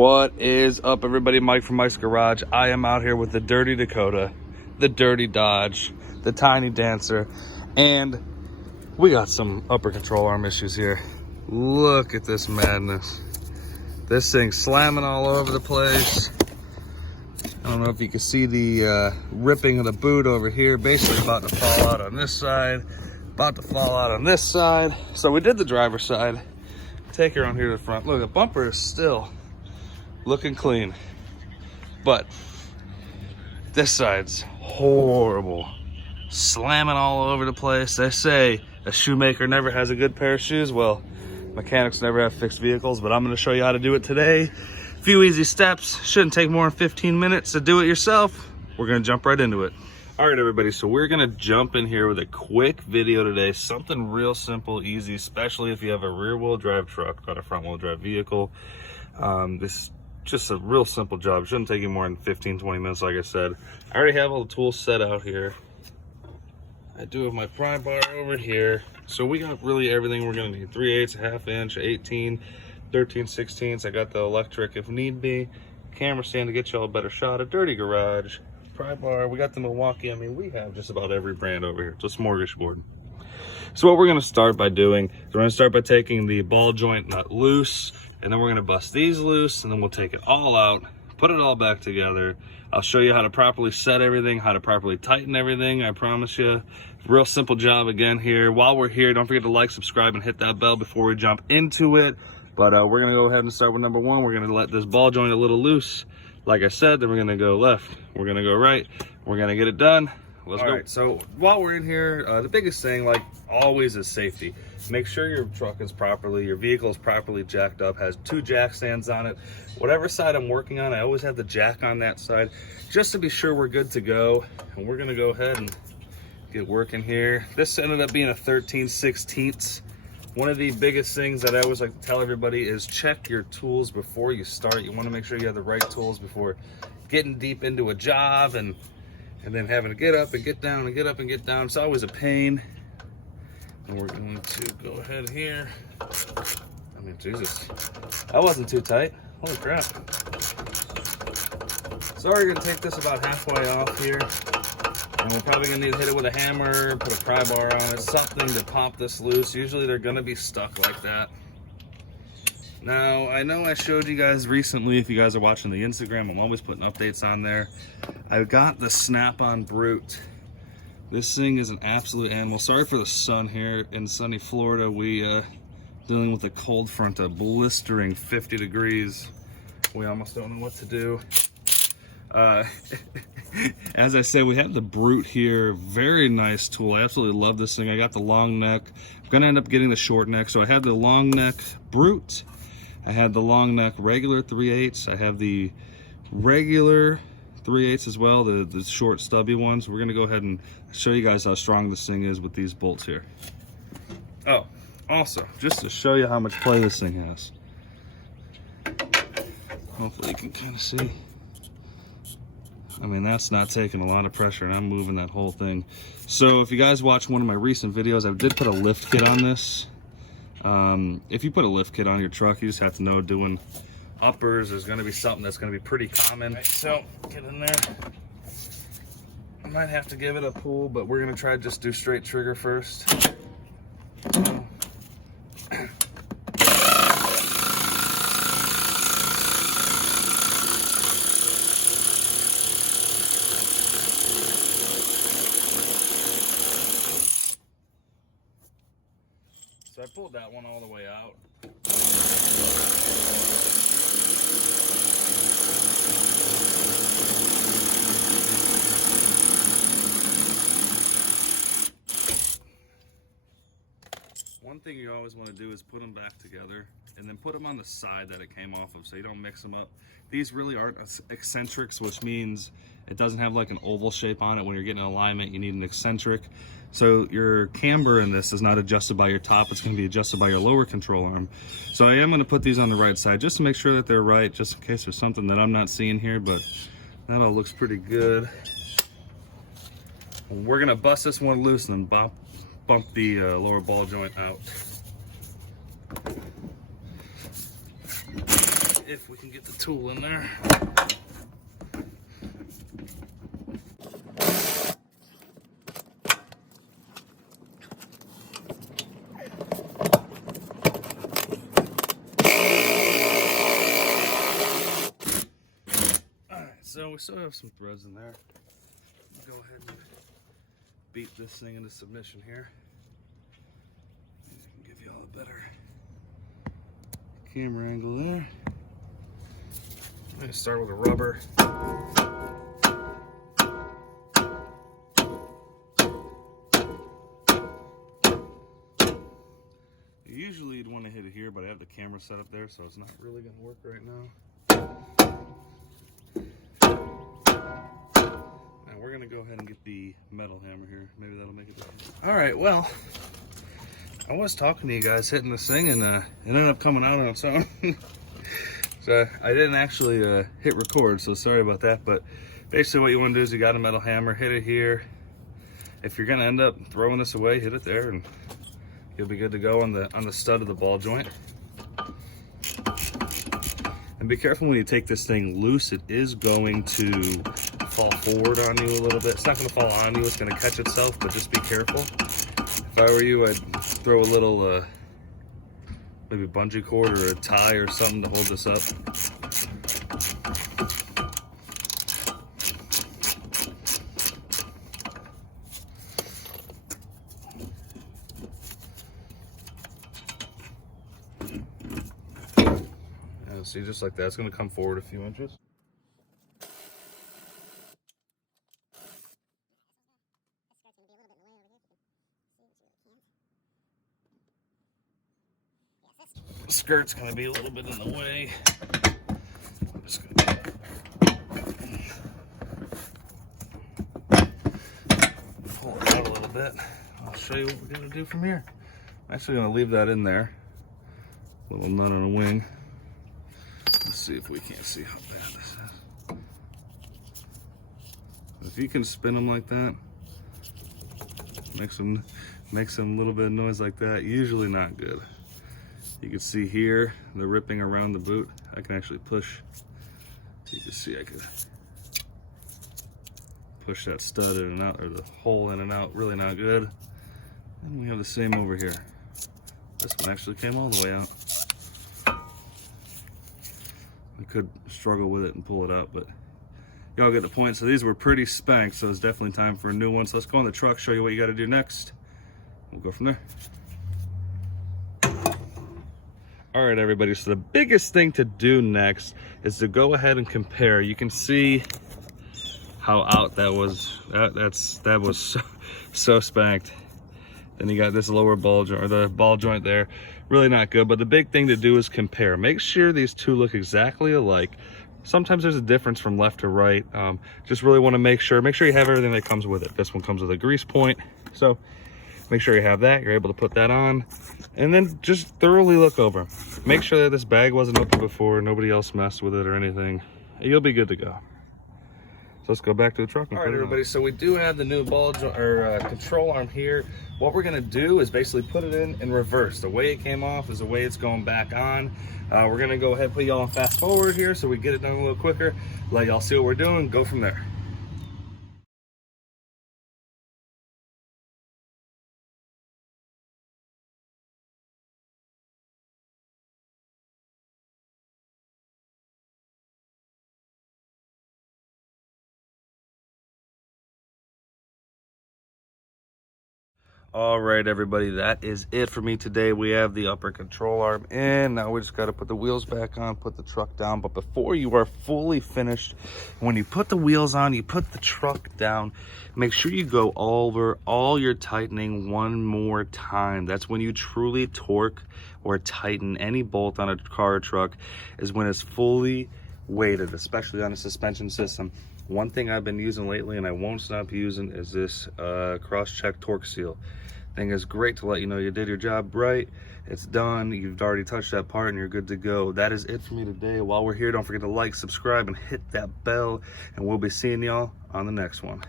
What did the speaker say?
What is up, everybody? Mike from Mike's Garage. I am out here with the Dirty Dakota, the Dirty Dodge, the Tiny Dancer, and we got some upper control arm issues here. Look at this madness. This thing's slamming all over the place. I don't know if you can see the ripping of the boot over here. Basically about to fall out on this side, about to fall out on this side. So we did the driver's side. Take her on here to the front. Look, the bumper is still looking clean, but this side's horrible, slamming all over the place. They say a shoemaker never has a good pair of shoes. Well, mechanics never have fixed vehicles, but I'm going to show you how to do it today. A few easy steps, shouldn't take more than 15 minutes to do it yourself. We're going to jump right into it. All right, everybody, so we're going to jump in here with a quick video today, something real simple, easy, especially if you have a rear-wheel drive truck, not a front-wheel drive vehicle. This just a real simple job. Shouldn't take you more than 15-20 minutes. Like I said, I already have all the tools set out here. I do have my pry bar over here, so we got really everything we're gonna need. 3/8, a ½ inch, 18, 13/16. I got the electric if need be, camera stand to get you all a better shot, a Dirty Garage, pry bar. We got the Milwaukee. I mean, we have just about every brand over here. It's a smorgasbord. So what we're gonna start by doing is we're gonna start by taking the ball joint nut loose, and then we're gonna bust these loose, and then we'll take it all out, put it all back together. I'll show you how to properly set everything, how to properly tighten everything. I promise you, real simple job again here. While we're here, don't forget to like, subscribe, and hit that bell before we jump into it. But we're gonna go ahead and start with number one. We're gonna let this ball joint a little loose. Like I said, then we're gonna go left, we're gonna go right, we're gonna get it done. Let's go. All right, so while we're in here, the biggest thing, like always, is safety. Make sure your truck is properly, your vehicle is properly jacked up, has 2 jack stands on it. Whatever side I'm working on, I always have the jack on that side, just to be sure we're good to go. And we're gonna go ahead and get working here. This ended up being a 13/16. One of the biggest things that I always like to tell everybody is check your tools before you start. You wanna make sure you have the right tools before getting deep into a job and then having to get up and get down and get up and get down. It's always a pain. And we're going to go ahead here. I mean, Jesus, that wasn't too tight. Holy crap. So we're gonna take this about halfway off here. And we're probably gonna need to hit it with a hammer, put a pry bar on it, something to pop this loose. Usually they're gonna be stuck like that. Now, I know I showed you guys recently, if you guys are watching the Instagram, I'm always putting updates on there. I've got the Snap-on Brute. This thing is an absolute animal. Sorry for the sun here in sunny Florida. We dealing with a cold front, a blistering 50 degrees. We almost don't know what to do. As I said, we have the Brute here. Very nice tool. I absolutely love this thing. I got the long neck. I'm gonna end up getting the short neck. So I have the long neck Brute. I have the long neck regular 3/8. I have the regular 3/8 as well, the short stubby ones. We're gonna go ahead and show you guys how strong this thing is with these bolts here. Oh, also, just to show you how much play this thing has. Hopefully you can kind of see. I mean, that's not taking a lot of pressure, and I'm moving that whole thing. So if you guys watch one of my recent videos, I did put a lift kit on this. If you put a lift kit on your truck, you just have to know doing uppers is going to be something that's going to be pretty common. Right, so get in there. I might have to give it a pull, but we're going to try to just do straight trigger first. So I pulled that one all the way out. One thing you always want to do is put them back together and then put them on the side that it came off of so you don't mix them up. These really aren't eccentrics, which means it doesn't have like an oval shape on it. When you're getting an alignment, you need an eccentric. So your camber in this is not adjusted by your top, it's going to be adjusted by your lower control arm. So I am going to put these on the right side just to make sure that they're right, just in case there's something that I'm not seeing here, but that all looks pretty good. We're going to bust this one loose and then bump the lower ball joint out. if we can get the tool in there. Alright, so we still have some threads in there. Go ahead and beat this thing into submission here. Give you all a better camera angle there. I'm going to start with a rubber. Usually you'd want to hit it here, but I have the camera set up there, so it's not really going to work right now. Now we're going to go ahead and get the metal hammer here. Maybe that'll make it better. All right, well, I was talking to you guys hitting this thing, and it ended up coming out on its own. So I didn't actually hit record, so sorry about that. But basically what you want to do is you got a metal hammer, hit it here. If you're going to end up throwing this away, hit it there, and you'll be good to go on the stud of the ball joint. And be careful when you take this thing loose. It is going to fall forward on you a little bit. It's not going to fall on you, it's going to catch itself, but just be careful. If I were you, I'd throw a little maybe bungee cord or a tie or something to hold this up. See, just like that, it's going to come forward a few inches. The skirt's going to be a little bit in the way. I'm just going to pull it out a little bit. I'll show you what we're going to do from here. I'm actually going to leave that in there. Little nut on a wing. Let's see if we can't see how bad this is. If you can spin them like that, make some little bit of noise like that, usually not good. You can see here, the ripping around the boot. I can actually push. You can see I could push that stud in and out, or the hole in and out, really not good. And we have the same over here. This one actually came all the way out. I could struggle with it and pull it out, but y'all get the point. So these were pretty spanked, so it's definitely time for a new one. So let's go in the truck, show you what you got to do next. We'll go from there. All right, everybody, so the biggest thing to do next is to go ahead and compare. You can see how out that was. That was so spanked. Then you got this lower ball joint, or the ball joint there. Really not good, but the big thing to do is compare. Make sure these two look exactly alike. Sometimes there's a difference from left to right. Just really want to make sure you have everything that comes with it. This one comes with a grease point, so make sure you have that. You're able to put that on, and then just thoroughly look over. Make sure that this bag wasn't open before, nobody else messed with it or anything. You'll be good to go. So let's go back to the truck. All right, everybody, so we do have the new ball control arm here. What we're gonna do is basically put it in reverse. The way it came off is the way it's going back on. We're gonna go ahead and put y'all on fast forward here so we get it done a little quicker. Let y'all see what we're doing, go from there. All right, everybody, that is it for me today. We have the upper control arm in. Now we just got to put the wheels back on, put the truck down. But before you are fully finished, when you put the wheels on, you put the truck down, make sure you go over all your tightening one more time. That's when you truly torque or tighten any bolt on a car or truck, is when it's fully weighted, especially on a suspension system. One thing I've been using lately, and I won't stop using, is this cross-check torque seal. Thing is great to let you know you did your job right. It's done. You've already touched that part and you're good to go. That is it for me today. While we're here, don't forget to like, subscribe, and hit that bell. And we'll be seeing y'all on the next one.